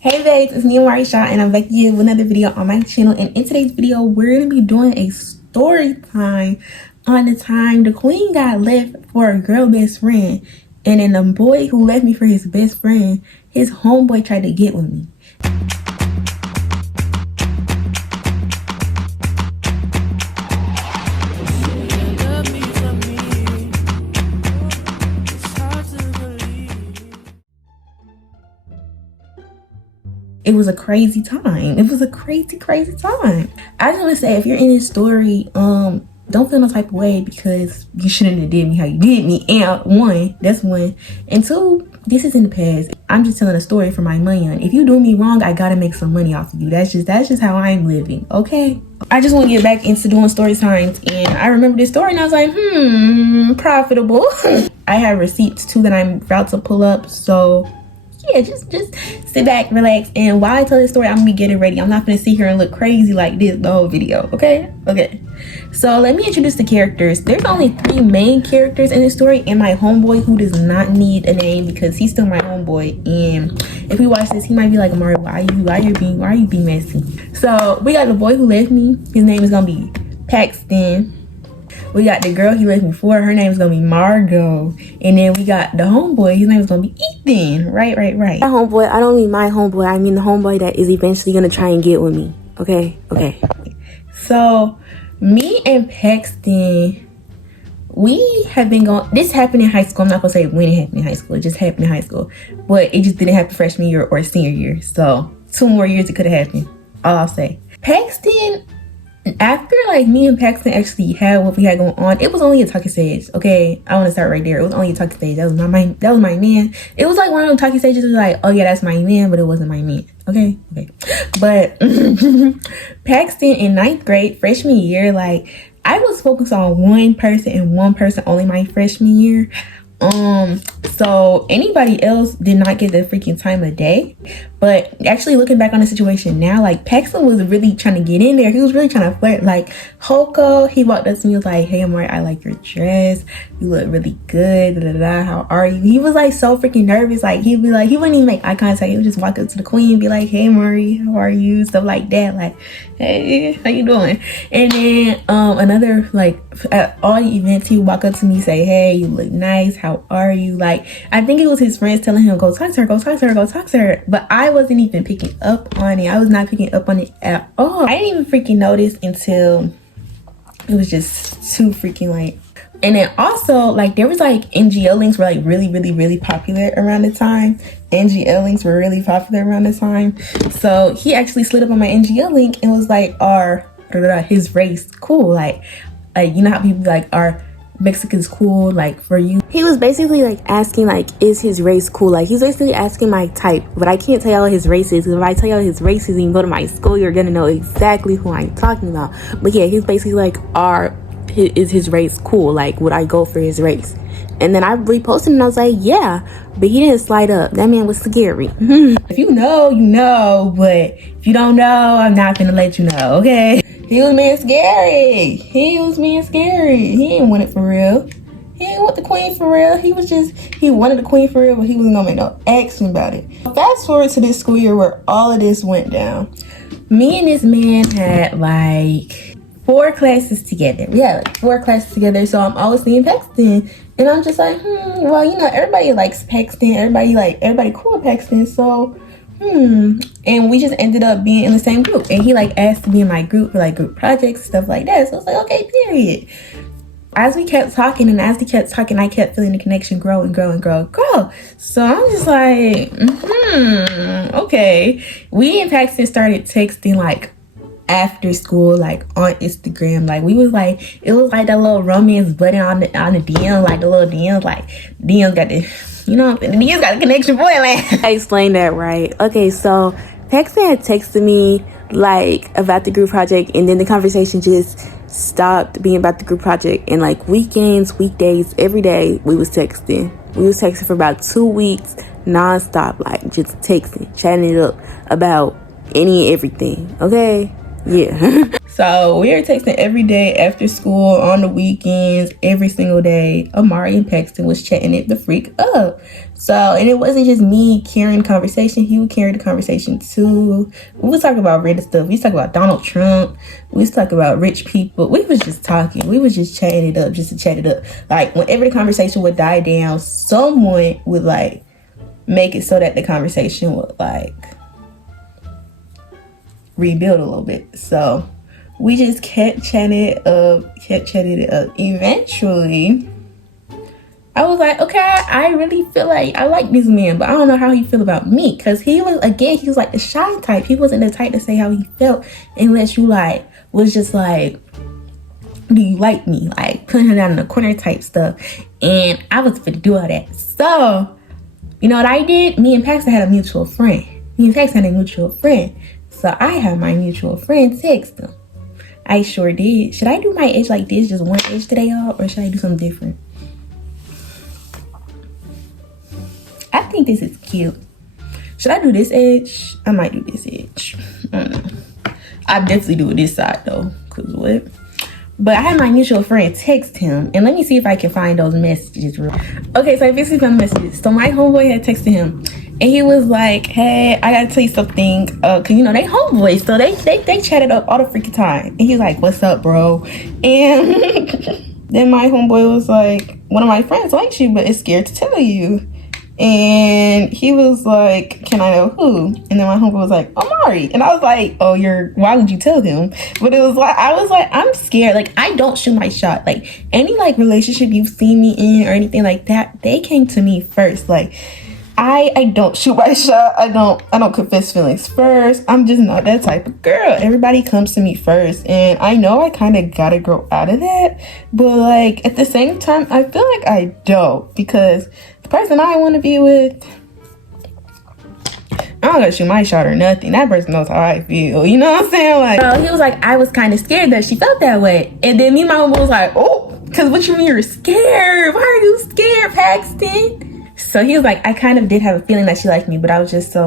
Hey babes, it's me Amari and I'm back again with another video on my channel. And in today's video, we're gonna be doing a story time on the time the queen got left for a girl best friend, and then the boy who left me for his best friend, his homeboy tried to get with me. It was a crazy time. It was a crazy time. I just want to say, if you're in this story, don't feel no type of way because you shouldn't have did me how you did me. And one, that's one. And two, this is in the past. I'm just telling a story for my money on. If you do me wrong, I gotta make some money off of you. That's just how I'm living, okay? I just want to get back into doing story times, and I remember this story and I was like, profitable. I have receipts too that I'm about to pull up, so yeah, just sit back, relax, and while I tell this story, I'm gonna be getting ready. I'm not gonna sit here and look crazy like this the whole video, okay? So let me introduce the characters. There's only 3 main characters in this story, and my homeboy, who does not need a name because he's still my homeboy. And if we watch this, he might be like, Amari, why are you being messy? So we got the boy who left me. His name is gonna be Paxton. We got the girl he left me for. Her name is gonna be Margot. And then we got the homeboy. His name is gonna be Ethan. Right. My homeboy, I don't mean my homeboy. I mean the homeboy that is eventually gonna try and get with me. Okay. So me and Paxton, we have been going. This happened in high school. I'm not gonna say when it happened in high school. It just happened in high school. But it just didn't happen freshman year or senior year. So 2 more years it could have happened. All I'll say. Paxton, after like me and Paxton actually had what we had going on, it was only a talking stage. Okay, I want to start right there. It was only a talking stage. That was my man. It was like one of them talking stages. It was like, oh yeah, that's my man, but it wasn't my man. Okay. But Paxton in 9th grade, freshman year, like I was focused on one person and one person only my freshman year. So anybody else did not get the freaking time of day. But actually looking back on the situation now, like Paxton was really trying to get in there. He was really trying to flirt. Like Hoko, he walked up to me, was like, hey Amari, I like your dress, you look really good, how are you? He was like so freaking nervous. Like he'd be like, he wouldn't even make eye contact. He would just walk up to the queen and be like, hey Amari, how are you? Stuff like that. Like, hey, how you doing? And then another, like at all the events, he would walk up to me, say, hey, you look nice, how are you? Like I think it was his friends telling him, go talk to her. But I wasn't even picking up on it. I was not picking up on it at all. I didn't even freaking notice until it was just too freaking late. And then also, like, there was like NGL links were like really popular around the time. NGL links were really popular around the time. So he actually slid up on my NGL link and was like, his race cool? Like you know how people like, are Mexicans cool, like for you? He was basically like asking, like, is his race cool? Like he's basically asking my type, but I can't tell y'all his race is, because if I tell y'all his race is and you go to my school, you're gonna know exactly who I'm talking about. But yeah, he's basically like, is his race cool? Like would I go for his race? And then I reposted and I was like, yeah, but he didn't slide up. That man was scary. If you know, you know, but if you don't know, I'm not gonna let you know, okay? He was being scary. He didn't want it for real. He didn't want the queen for real. He wanted the queen for real, but he wasn't gonna make no action about it. Fast forward to this school year where all of this went down. Me and this man had like 4 classes together. We had like 4 classes together, so I'm always seeing Paxton. And I'm just like, well, you know, everybody likes Paxton. Everybody cool with Paxton, so and we just ended up being in the same group, and he like asked to be in my group for like group projects, stuff like that. So I was like, okay, period. As we kept talking, I kept feeling the connection grow. So I'm just like, okay. We and Paxton started texting like after school, like on Instagram. Like we was like, it was like that little romance button on the DM, like the little DMs, like DMs got the, you know, the DMs got a connection, boy. Like I explained that right. Okay, so Paxton had texted me like about the group project, and then the conversation just stopped being about the group project. And like weekends, weekdays, every day we was texting. We was texting for about 2 weeks nonstop, like just texting, chatting it up about any and everything. Okay. Yeah. So we were texting every day after school, on the weekends, every single day. Amari and Paxton was chatting it the freak up. So, and it wasn't just me carrying the conversation. He would carry the conversation too. We was talking about random stuff. We was talking about Donald Trump. We was talking about rich people. We was just talking. We was just chatting it up just to chat it up. Like, whenever the conversation would die down, someone would like make it so that the conversation would like rebuild a little bit. So we just kept chatting it up. Eventually, I was like, okay, I really feel like I like this man, but I don't know how he feel about me. Because he was like the shy type. He wasn't the type to say how he felt unless you like was just like, do you like me? Like putting him down in the corner type stuff. And I was fit to do all that. So, you know what I did? Me and Paxton had a mutual friend. So I had my mutual friend text him. I sure did. Should I do my edge like this, just one edge today, y'all? Or should I do something different? I think this is cute. Should I do this edge? I might do this edge. I don't know. I definitely do it this side though. Cause what? But I had my mutual friend text him. And let me see if I can find those messages real. Okay, so I basically found the messages. So my homeboy had texted him. And he was like, hey, I gotta tell you something. Cause you know, they homeboys. So they chatted up all the freaking time. And he's like, what's up, bro? And then my homeboy was like, one of my friends likes you, but is scared to tell you. And he was like, can I know who? And then my homeboy was like, Amari. And I was like, oh, why would you tell him? But it was like, I was like, I'm scared. Like, I don't shoot my shot. Like, any like relationship you've seen me in or anything like that, they came to me first. Like, I don't shoot my shot. I don't confess feelings first. I'm just not that type of girl. Everybody comes to me first. And I know I kind of gotta grow out of that. But like, at the same time, I feel like I don't. Because the person I want to be with, I don't gotta shoot my shot or nothing. That person knows how I feel. You know what I'm saying? Like, so he was like, I was kind of scared that she felt that way. And then me and my mom was like, oh, because what you mean you're scared? Why are you scared, Paxton? So he was like, I kind of did have a feeling that she liked me, but I was just too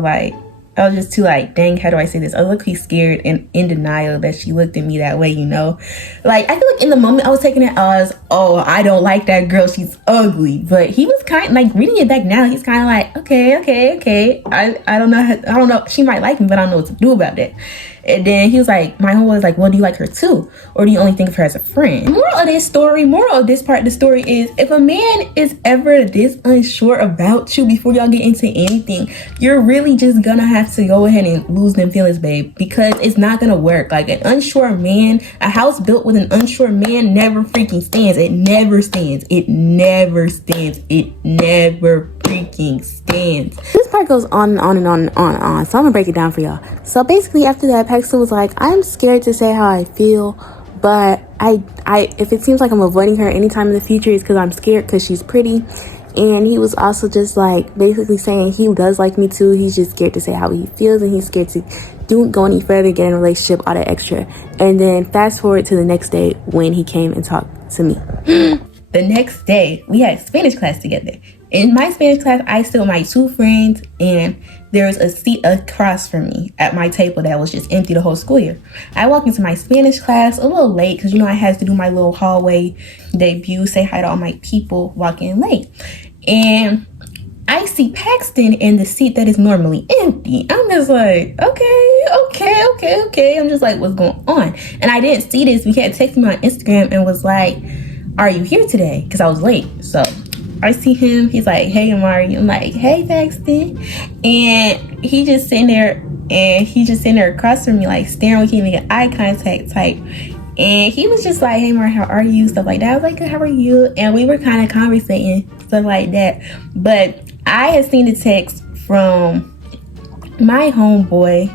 like, dang, how do I say this? I look scared and in denial that she looked at me that way, you know? Like, I feel like in the moment I was taking it as, oh, I don't like that girl, she's ugly. But he was kind of like, reading it back now, he's kind of like, okay. I don't know, she might like me, but I don't know what to do about that. And then he was like, my homeboy was like, well, do you like her too? Or do you only think of her as a friend? Moral of this part of the story is, if a man is ever this unsure about you before y'all get into anything, you're really just gonna have to go ahead and lose them feelings, babe. Because it's not gonna work. Like, an unsure man, a house built with an unsure man never freaking stands. It never stands. It never freaking stands. This part goes on and on and on and on and on. So I'm gonna break it down for y'all. So basically after that, Paxton was like, I'm scared to say how I feel, but I if it seems like I'm avoiding her anytime in the future, it's because I'm scared because she's pretty. And he was also just like basically saying he does like me too. He's just scared to say how he feels, and he's scared to go any further, get in a relationship, all that extra. And then fast forward to the next day when he came and talked to me. The next day, we had Spanish class together. In my Spanish class, I stood with my two friends, and there was a seat across from me at my table that was just empty the whole school year. I walked into my Spanish class a little late because, you know, I had to do my little hallway debut, say hi to all my people, walk in late. And I see Paxton in the seat that is normally empty. I'm just like, okay. I'm just like, what's going on? And I didn't see this. We had texted me on Instagram and was like, are you here today? Because I was late. So I see him. He's like, hey, Amari. I'm like, hey, Bestfriend. And he just sitting there across from me, like staring with me, making eye contact type. And he was just like, hey, Amari, how are you? Stuff like that. I was like, good, how are you? And we were kind of conversating, stuff like that. But I had seen the text from my homeboy.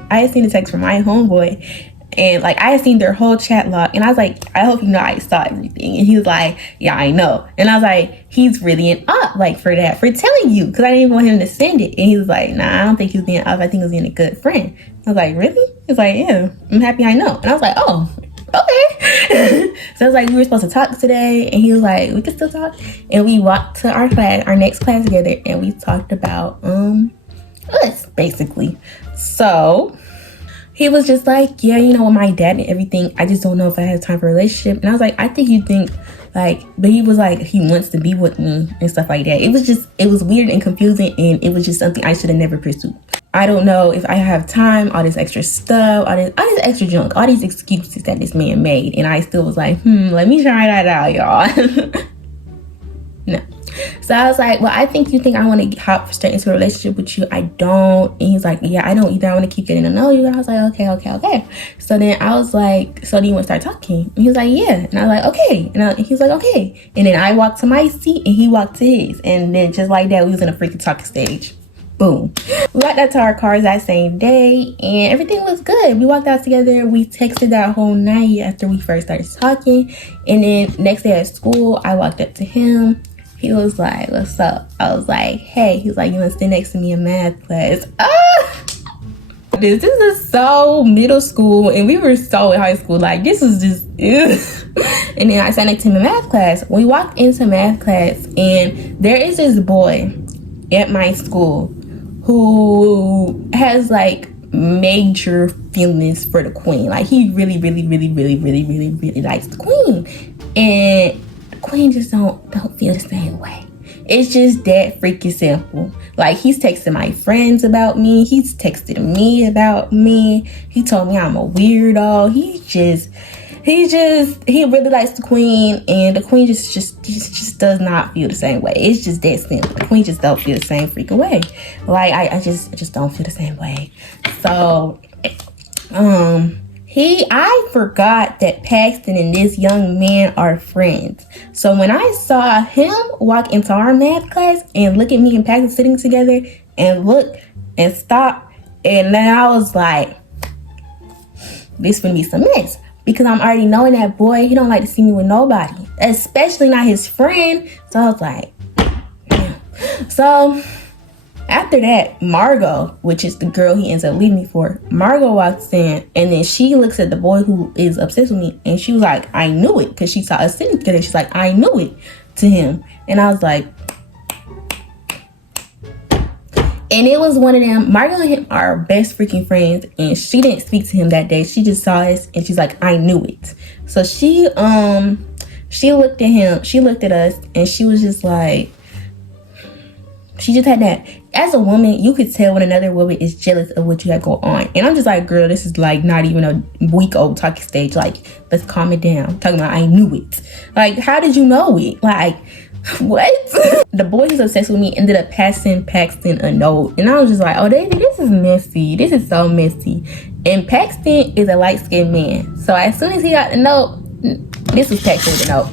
And like, I had seen their whole chat log, and I was like, I hope you know I saw everything. And he was like, yeah, I know. And I was like, he's really in up, like, for telling you, because I didn't even want him to send it. And he was like, nah, I don't think he was being up. I think he was being a good friend. I was like, really? He was like, yeah, I'm happy I know. And I was like, oh, okay. So I was like, we were supposed to talk today, and he was like, we can still talk. And we walked to our next class together, and we talked about us, basically. So he was just like, yeah, you know, with my dad and everything, I just don't know if I have time for a relationship. And I was like, I think you think like, but he was like, he wants to be with me and stuff like that. It was weird and confusing, and it was just something I should have never pursued. I don't know if I have time, all this extra stuff, all this extra junk, all these excuses that this man made. And I still was like, let me try that out, y'all. No. So I was like, well, I think you think I want to hop straight into a relationship with you. I don't. And he's like, yeah, I don't either. I want to keep getting to know you. And I was like, okay. So then I was like, so do you want to start talking? And he was like, yeah. And I was like, okay. And he's like, okay. And then I walked to my seat and he walked to his. And then just like that, we was in a freaking talking stage. Boom. We walked out to our cars that same day and everything was good. We walked out together. We texted that whole night after we first started talking. And then next day at school, I walked up to him. He was like, what's up? I was like, hey. He was like, you want to sit next to me in math class? This is so middle school, and we were so in high school. Like, this was just, and then I sat next to him in math class. We walked into math class, and there is this boy at my school who has like major feelings for the queen. Like, he really likes the queen, and Queen just don't feel the same way. It's just that freaking simple. Like, he's texting my friends about me. He's texted me about me. He told me I'm a weirdo. He really likes the queen, and the queen just does not feel the same way. It's just that simple. The queen just don't feel the same freaking way. Like, I just don't feel the same way. So, I forgot that Paxton and this young man are friends. So when I saw him walk into our math class and look at me and Paxton sitting together and look and stop, and then I was like, this gonna be some mess. Because I'm already knowing that boy, he don't like to see me with nobody, especially not his friend. So I was like, damn. So after that, Margot, which is the girl he ends up leaving me for, Margot walks in, and then she looks at the boy who is obsessed with me, and she was like, I knew it, because she saw us sitting together. She's like, I knew it, to him. And I was like, and it was one of them. Margot and him are best freaking friends, and she didn't speak to him that day. She just saw us, and she's like, I knew it. So she looked at him, she looked at us, and she was just like, she just had that. As a woman, you could tell when another woman is jealous of what you have going on. And I'm just like, girl, this is like not even a week old talking stage. Like, let's calm it down. Talking about, I knew it. Like, how did you know it? Like, what? The boy who's obsessed with me ended up passing Paxton a note. And I was just like, oh, this is messy. This is so messy. And Paxton is a light-skinned man. So as soon as he got the note, this was Paxton with the note.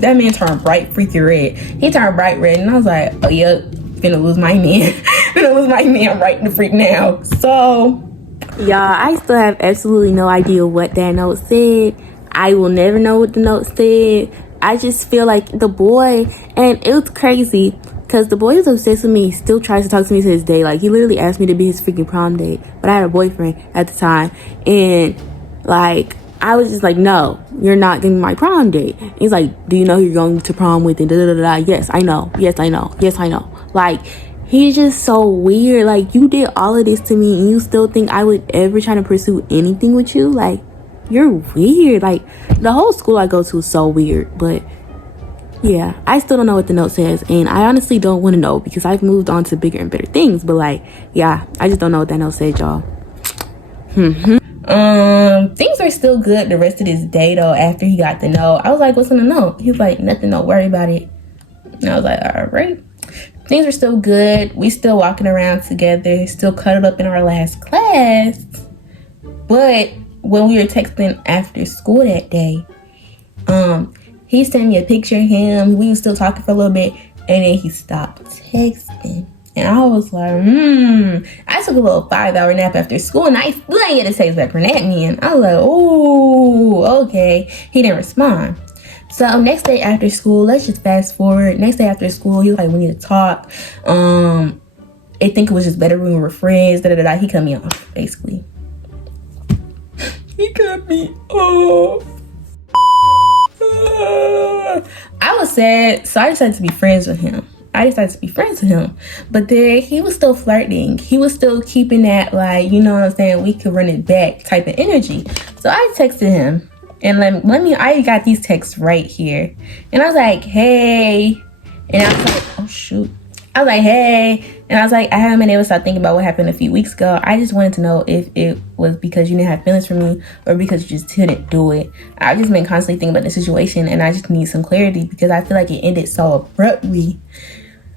That man turned bright freaking red. He turned bright red, and I was like, oh yeah, finna lose my man. Finna lose my man right in the freak now. So y'all, I still have absolutely no idea what that note said. I will never know what the note said. I just feel like the boy, and it was crazy because the boy who's obsessed with me still tries to talk to me to this day. Like, he literally asked me to be his freaking prom date, but I had a boyfriend at the time, and like, I was just like, no, you're not getting my prom date. He's like, do you know who you're going to prom with? And da-da-da-da. Yes, I know. Yes, I know. Yes, I know. Like, he's just so weird. Like, you did all of this to me, and you still think I would ever try to pursue anything with you? Like, you're weird. Like, the whole school I go to is so weird. But yeah, I still don't know what the note says, and I honestly don't want to know because I've moved on to bigger and better things. But like, yeah, I just don't know what that note said, y'all. Things were still good the rest of this day though. After he got the note, I was like, what's in the note? He was like, nothing, don't worry about it. And I was like, all right. Things were still good. We still walking around together, still cuddled up in our last class. But when we were texting after school that day, he sent me a picture of him. We were still talking for a little bit, and then he stopped texting. And I was like, I took a little 5-hour nap after school, and I still ain't get a text back from that man. I was like, oh, okay. He didn't respond. So next day after school, let's just fast forward. Next day after school, he was like, we need to talk. I think it was just better when we were friends. Da-da-da-da. He cut me off, basically. He cut me off. I was sad, so I decided to be friends with him. I decided to be friends with him. But then he was still flirting. He was still keeping that, like, you know what I'm saying, we could run it back type of energy. So I texted him. And I got these texts right here. And I was like, hey. And I was like, oh, shoot. I was like, hey. And I was like, I haven't been able to stop thinking about what happened a few weeks ago. I just wanted to know if it was because you didn't have feelings for me or because you just didn't do it. I've just been constantly thinking about the situation and I just need some clarity because I feel like it ended so abruptly.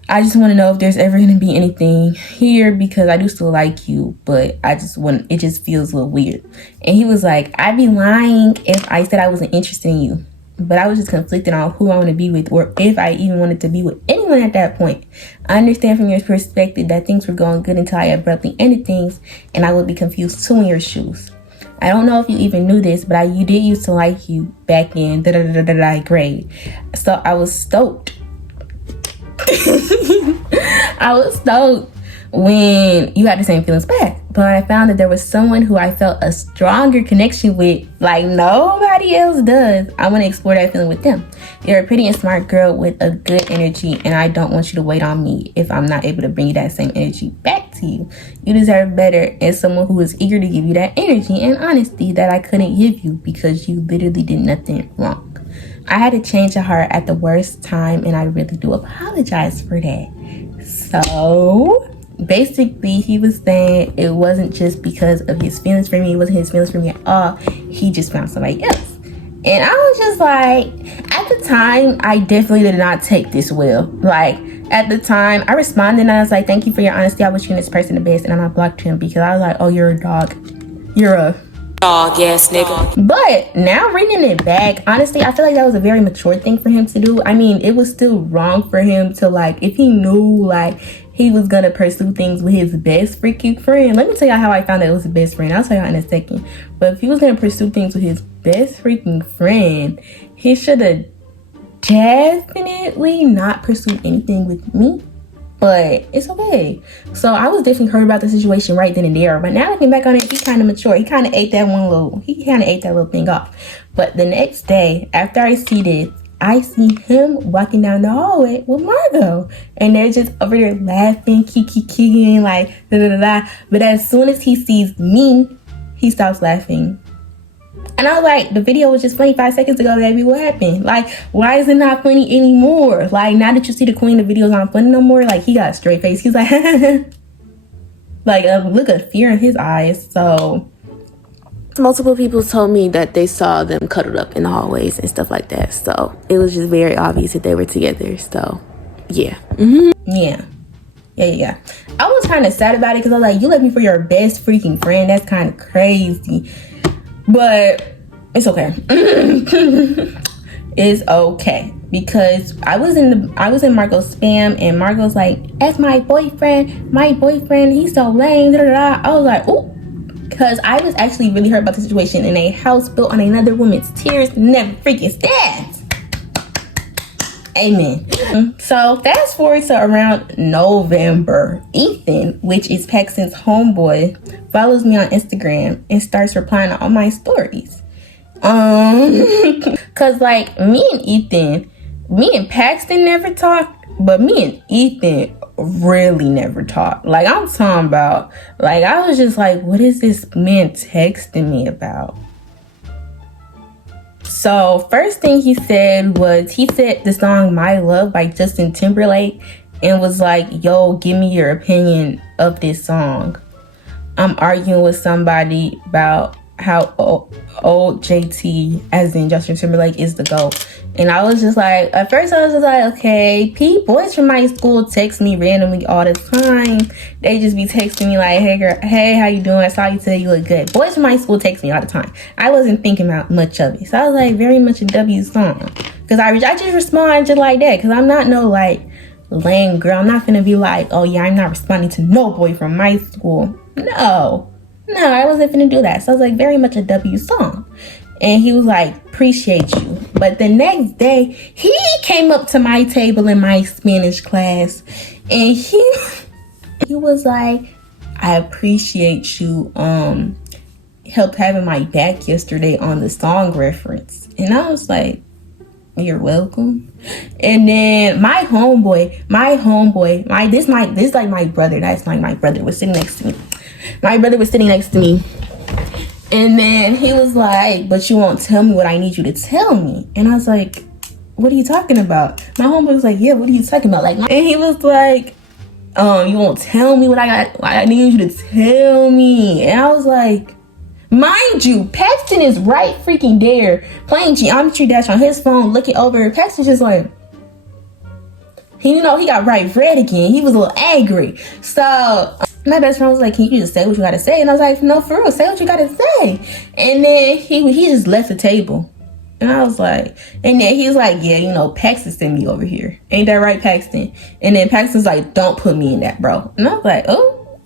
I just want to know if there's ever going to be anything here because I do still like you, but it just feels a little weird. And he was like, I'd be lying if I said I wasn't interested in you, but I was just conflicted on who I want to be with or if I even wanted to be with anyone at that point. I understand from your perspective that things were going good until I abruptly ended things and I would be confused too in your shoes. I don't know if you even knew this, but you did used to like you back in grade. So I was stoked. I was stoked when you had the same feelings back, but I found that there was someone who I felt a stronger connection with like nobody else does. I want to explore that feeling with them. You're a pretty and smart girl with a good energy, and I don't want you to wait on me if I'm not able to bring you that same energy back to you. You deserve better, and someone who is eager to give you that energy and honesty that I couldn't give you because you literally did nothing wrong. I had a change of heart at the worst time, and I really do apologize for that. So basically, he was saying it wasn't just because of his feelings for me. It wasn't his feelings for me at all. He just found somebody else. And I was just like, at the time, I definitely did not take this well. Like, at the time, I responded and I was like, thank you for your honesty. I wish you and this person the best. And I blocked him because I was like, oh, you're a dog. You're a dog, yes, nigga. But now reading it back, honestly, I feel like that was a very mature thing for him to do. I mean, it was still wrong for him to, like, if he knew, like, he was gonna pursue things with his best freaking friend. Let me tell y'all how I found out it was his best friend. I'll tell y'all in a second. But if he was gonna pursue things with his best freaking friend, he should have definitely not pursued anything with me. But it's okay. So I was definitely hurt about the situation right then and there. But now looking back on it, he kind of matured. He kind of ate that little thing off. But the next day, after I see this, I see him walking down the hallway with Margot. And they're just over there laughing, kicking, like, da-da-da-da. But as soon as he sees me, he stops laughing. And I was like, the video was just funny 5 seconds ago, baby. What happened? Like, why is it not funny anymore? Like, now that you see the queen, the video's not funny no more. Like, he got a straight face. He's like, like, a look of fear in his eyes. So multiple people told me that they saw them cuddled up in the hallways and stuff like that. So it was just very obvious that they were together. So yeah. Yeah. I was kind of sad about it because I was like, you left me for your best freaking friend. That's kind of crazy. But it's okay. It's okay because I was in Margot's spam and Margot's like, that's my boyfriend, he's so lame, da, da, da. I was like, ooh, because I was actually really hurt about the situation in a house built on another woman's tears never freaking stands. Amen. So fast forward to around November, Ethan, which is Paxton's homeboy, follows me on Instagram and starts replying to all my stories. Cause like me and Paxton never talked, but me and Ethan really never talked. Like I'm talking about, like I was just like, what is this man texting me about? So first thing he said the song My Love by Justin Timberlake and was like, yo, give me your opinion of this song. I'm arguing with somebody about how old JT, as in Justin Timberlake, is the GOAT. And I was just like, at first I was just like, okay, boys from my school text me randomly all the time. They just be texting me like, hey girl, hey, how you doing? I saw you today, you look good. Boys from my school text me all the time. I wasn't thinking about much of it. So I was like, very much a W song. Because I just respond just like that. Because I'm not no like lame girl. I'm not gonna be like, oh yeah, I'm not responding to no boy from my school. No, I wasn't finna do that. So I was like, very much a W song. And he was like, appreciate you. But the next day, he came up to my table in my Spanish class. And he was like, I appreciate you helped having my back yesterday on the song reference. And I was like, You're welcome. And then my homeboy, this is like my brother. That's like my brother was sitting next to me. My brother was sitting next to me. And then he was like, but you won't tell me what I need you to tell me. And I was like, what are you talking about? My homeboy was like, yeah, what are you talking about? Like, and he was like, you won't tell me what I need you to tell me. And I was like, mind you, Paxton is right freaking there playing Geometry Dash on his phone, looking over. Paxton's just like, he got right red again. He was a little angry. So my best friend was like, can you just say what you gotta say? And I was like, no, for real, say what you gotta say. And then he just left the table. And I was like, and then he's like, yeah, Paxton sent me over here. Ain't that right, Paxton? And then Paxton's like, don't put me in that, bro. And I was like, oh.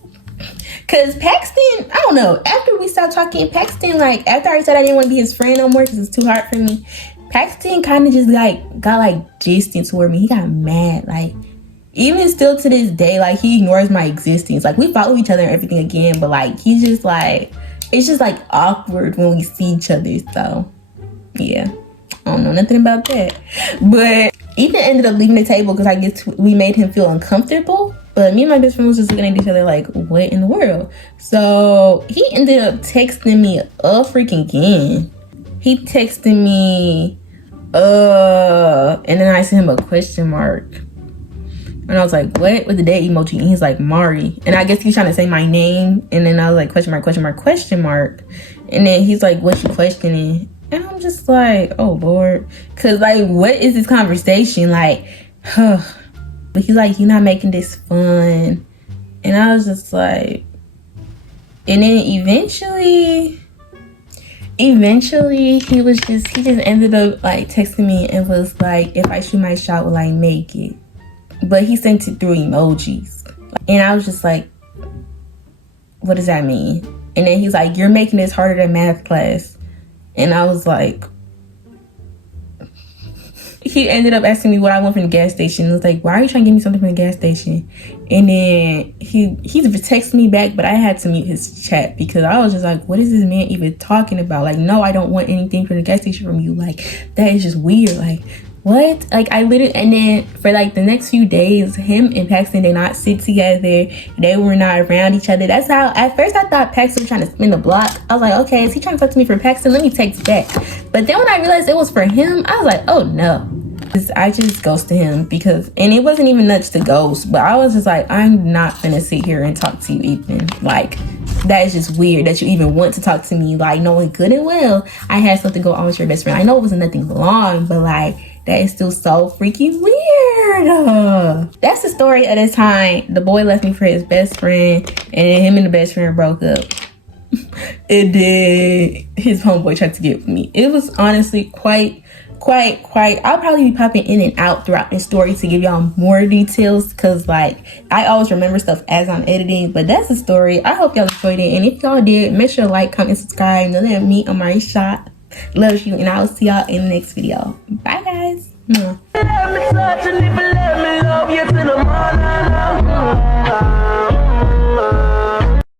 Because Paxton, I don't know, after we stopped talking, Paxton, like, after I said I didn't want to be his friend no more because it's too hard for me, Paxton kind of just, like, got, like, distant toward me. He got mad, like, even still to this day, like, he ignores my existence. Like, we follow each other and everything again, but, like, he's just, like, it's just, like, awkward when we see each other, so, yeah. I don't know nothing about that. But Ethan ended up leaving the table because I guess we made him feel uncomfortable. But me and my best friend was just looking at each other like, what in the world? So he ended up texting me freaking again. He texted me, and then I sent him a question mark. And I was like, what? With the dead emoji. And he's like, Mari. And I guess he's trying to say my name. And then I was like, question mark, question mark, question mark. And then he's like, what you questioning? And I'm just like, oh, Lord. Because, like, what is this conversation? Like, But he's like, you're not making this fun. And I was just like, and then eventually he just ended up like texting me and was like, if I shoot my shot, will I make it? But he sent it through emojis. And I was just like, what does that mean? And then he's like, you're making this harder than math class. And I was like, he ended up asking me what I want from the gas station. He was like, why are you trying to give me something from the gas station? And then he texted me back, but I had to mute his chat because I was just like, what is this man even talking about? Like, no, I don't want anything from the gas station from you. Like, that is just weird. Like, what? Like, I literally, and then for like the next few days, him and Paxton did not sit together. They were not around each other. That's how, at first I thought Paxton was trying to spin the block. I was like, okay, is he trying to talk to me for Paxton? Let me text back. But then when I realized it was for him, I was like, oh no. I just ghosted him because, and it wasn't even nuts to ghost, but I was just like, I'm not gonna sit here and talk to you, Ethan. Like, that is just weird that you even want to talk to me, like, knowing good and well I had something go on with your best friend. I know it wasn't nothing wrong, but like, that is still so freaking weird. That's the story of the time the boy left me for his best friend, and him and the best friend broke up. And then his homeboy tried to get with me. It was honestly quite. I'll probably be popping in and out throughout this story to give y'all more details because, like, I always remember stuff as I'm editing. But that's the story. I hope y'all enjoyed it. And if y'all did, make sure to like, comment, subscribe. Know that me, Amari Shot, loves you. And I will see y'all in the next video. Bye, guys.